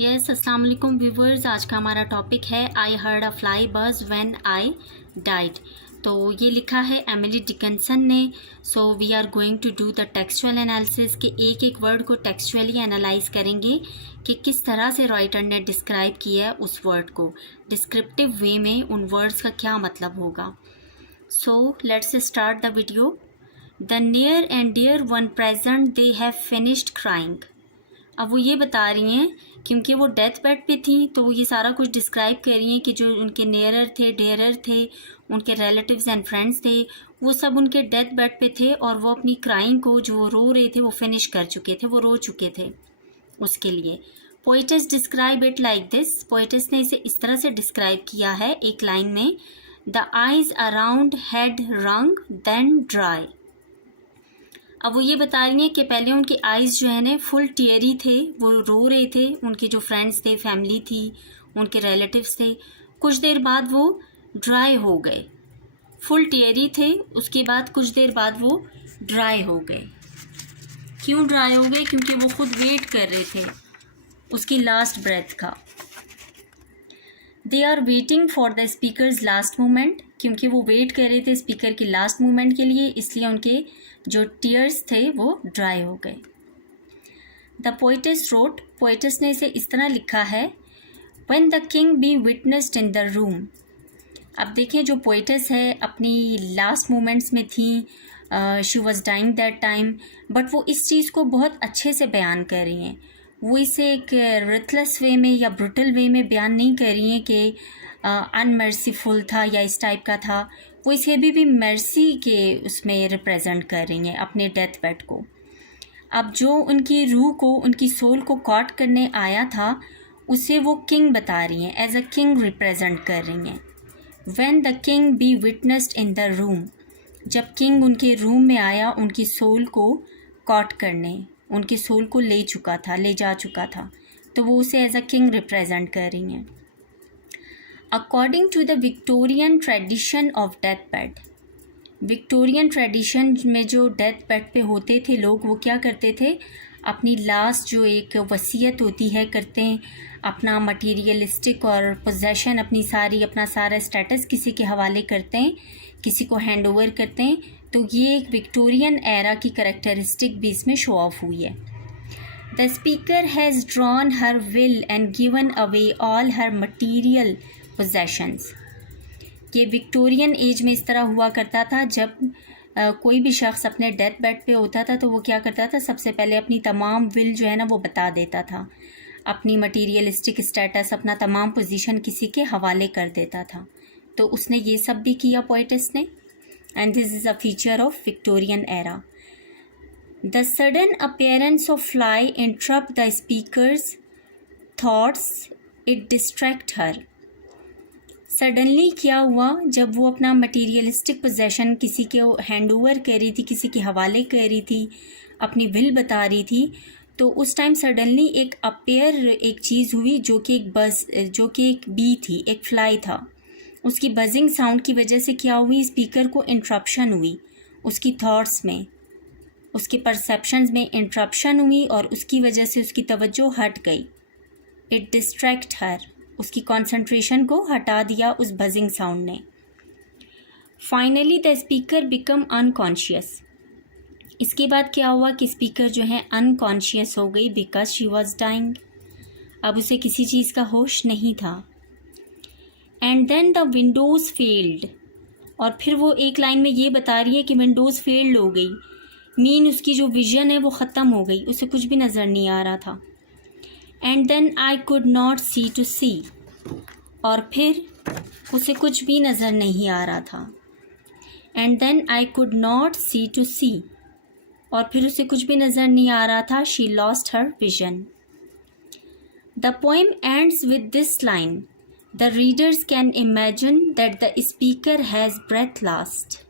Yes, अस्सलाम वालेकुम viewers. आज का हमारा टॉपिक है I heard a fly buzz when I died. तो ये लिखा है एमिली डिकिंसन ने। So we are going to do the textual analysis के एक एक वर्ड को टेक्सचुअली एनालाइज करेंगे कि किस तरह से राइटर ने डिस्क्राइब किया है उस वर्ड को। डिस्क्रिप्टिव वे में उन वर्ड्स का क्या मतलब होगा। So let's start the video. The near and dear one present they have finished crying. अब वो ये बता रही हैं क्योंकि वो डेथ बेड पे थी, तो वो ये सारा कुछ डिस्क्राइब कर रही हैं कि जो उनके नियरर थे, डियरर थे, उनके रिलेटिव्स एंड फ्रेंड्स थे, वो सब उनके डेथ बेड पे थे और वो अपनी क्राइंग को जो वो रो रहे थे वो फिनिश कर चुके थे, वो रो चुके थे उसके लिए। Poet's describe it like this. Poet's ने इसे इस तरह से डिस्क्राइब किया है एक लाइन में, द आइज अराउंड हैड रंग देन ड्राई। अब वो ये बता रही हैं कि पहले उनके आइज़ जो है ना फुल टीयरी थे, वो रो रहे थे, उनके जो फ्रेंड्स थे, फैमिली थी, उनके रिलेटिव्स थे, कुछ देर बाद वो ड्राई हो गए। फुल टीयरी थे, उसके बाद कुछ देर बाद वो ड्राई हो गए। क्यों ड्राई हो गए? क्योंकि वो खुद वेट कर रहे थे उसकी लास्ट ब्रेथ का। They are waiting for the speaker's last moment, क्योंकि वो वेट कर रहे थे स्पीकर की लास्ट मोमेंट के लिए, इसलिए उनके जो टीयर्स थे वो ड्राई हो गए। The poet's road. पोइटस ने इसे इस तरह लिखा है, when the king be witnessed in the room. अब देखें, जो पोइटस है अपनी लास्ट मोमेंट्स में थी, she was dying that time, but वो इस चीज़ को बहुत अच्छे से बयान कर रही हैं। वो इसे एक रिथलेस वे में या ब्रुटल वे में बयान नहीं कर रही हैं कि अनमर्सीफुल था या इस टाइप का था। वो इसे भी मर्सी के उसमें रिप्रेजेंट कर रही हैं अपने डेथ बेड को। अब जो उनकी रूह को, उनकी सोल को कॉट करने आया था, उसे वो किंग बता रही हैं, एज अ किंग रिप्रेजेंट कर रही हैं। When the king be witnessed in the room, जब किंग उनके रूम में आया उनकी सोल को कॉट करने, उनकी सोल को ले जा चुका था, तो वो उसे एज अ किंग रिप्रेजेंट कर रही हैं। According to the Victorian tradition of death bed, Victorian tradition में जो डेथ बेड पे होते थे लोग, वो क्या करते थे, अपनी लास्ट जो एक वसीयत होती है करते हैं, अपना मटीरियलिस्टिक और पोजेशन अपनी सारी, अपना सारा स्टेटस किसी के हवाले करते हैं, किसी को हैंड ओवर करते हैं। तो ये एक विक्टोरियन एरा की करेक्टरिस्टिक भी इसमें शो ऑफ हुई है। The speaker has drawn her will and given away all her material possessions. ये विक्टोरियन एज में इस तरह हुआ करता था, जब कोई भी शख्स अपने डेथ बेड पे होता था तो वो क्या करता था, सबसे पहले अपनी तमाम विल जो है ना वो बता देता था, अपनी मटीरियलिस्टिक स्टेटस, अपना तमाम पोजीशन किसी के हवाले कर देता था। तो उसने ये सब भी किया पोइटस ने, and this is a feature of Victorian era. The sudden appearance of fly interrupt the speakers thoughts, it distract her. Suddenly क्या हुआ, जब वो अपना मटीरियलिस्टिक पोजेशन किसी के हैंड ओवर कर रही थी, किसी के हवाले कर रही थी, अपनी विल बता रही थी, तो उस टाइम सडनली एक अपेयर एक चीज़ हुई जो कि एक बी थी, एक फ्लाई था। उसकी बजिंग साउंड की वजह से क्या हुई, स्पीकर को इंटरप्शन हुई, उसकी थॉट्स में, उसके परसेप्शंस में इंटरप्शन हुई और उसकी वजह से उसकी तवज्जो हट गई। इट डिस्ट्रैक्ट हर, उसकी कंसंट्रेशन को हटा दिया उस बजिंग साउंड ने। Finally the speaker become unconscious. इसके बाद क्या हुआ कि स्पीकर जो है अनकॉन्शियस हो गई, बिकॉज शी वॉज डाइंग। अब उसे किसी चीज़ का होश नहीं था। And then the windows failed, और फिर वो एक लाइन में ये बता रही है कि विंडोज़ फेल्ड हो गई, मीन उसकी जो विजन है वो ख़त्म हो गई, उसे कुछ भी नज़र नहीं आ रहा था। And then I could not see to see, और फिर उसे कुछ भी नज़र नहीं आ रहा था। And then I could not see to see, और फिर उसे कुछ भी नज़र नहीं आ रहा था। She lost her vision. The poem ends with this line, the readers can imagine that the speaker has breath last.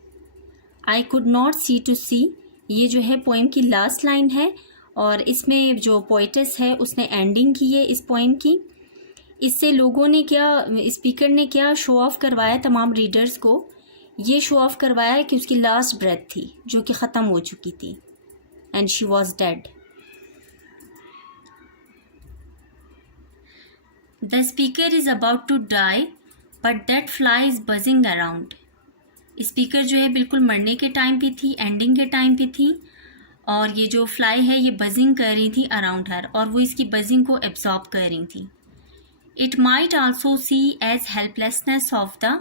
I could not see to see, ये जो है पोएम की लास्ट लाइन है, और इसमें जो पोइटस है उसने एंडिंग की है इस पोएम की। इससे लोगों ने क्या, स्पीकर ने क्या शो ऑफ करवाया तमाम रीडर्स को, ये शो ऑफ करवाया कि उसकी लास्ट ब्रेथ थी जो कि ख़त्म हो चुकी थी, and she was dead. The speaker is about to die but that fly is buzzing around. Speaker जो है बिल्कुल मरने के टाइम पे थी, एंडिंग के टाइम पे थी, और ये जो फ्लाई है ये बजिंग कर रही थी अराउंड हर, और वो इसकी बजिंग को एब्जॉर्ब कर रही थी। It might also see as helplessness of the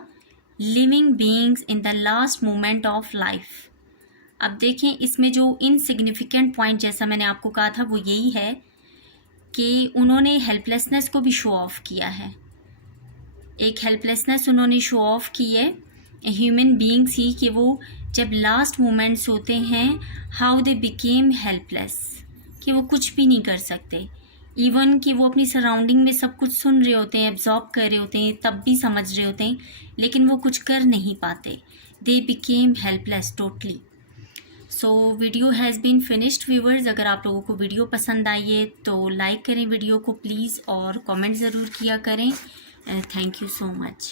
living beings in the last moment of life. अब देखें इसमें जो इनसिग्निफिकेंट पॉइंट जैसा मैंने आपको कहा था वो यही है कि उन्होंने हेल्पलेसनेस को भी शो ऑफ किया है। एक हेल्पलेसनेस उन्होंने शो ऑफ की है ह्यूमन बीइंग्स ही, कि वो जब लास्ट मोमेंट्स होते हैं हाउ दे बिकेम हेल्पलेस, कि वो कुछ भी नहीं कर सकते। इवन कि वो अपनी सराउंडिंग में सब कुछ सुन रहे होते हैं, एब्जॉर्ब कर रहे होते हैं, तब भी समझ रहे होते हैं, लेकिन वो कुछ कर नहीं पाते। They became helpless totally. So video has been finished viewers. अगर आप लोगों को वीडियो पसंद आई है तो लाइक करें वीडियो को प्लीज़, और कमेंट ज़रूर किया करें। Thank you so much.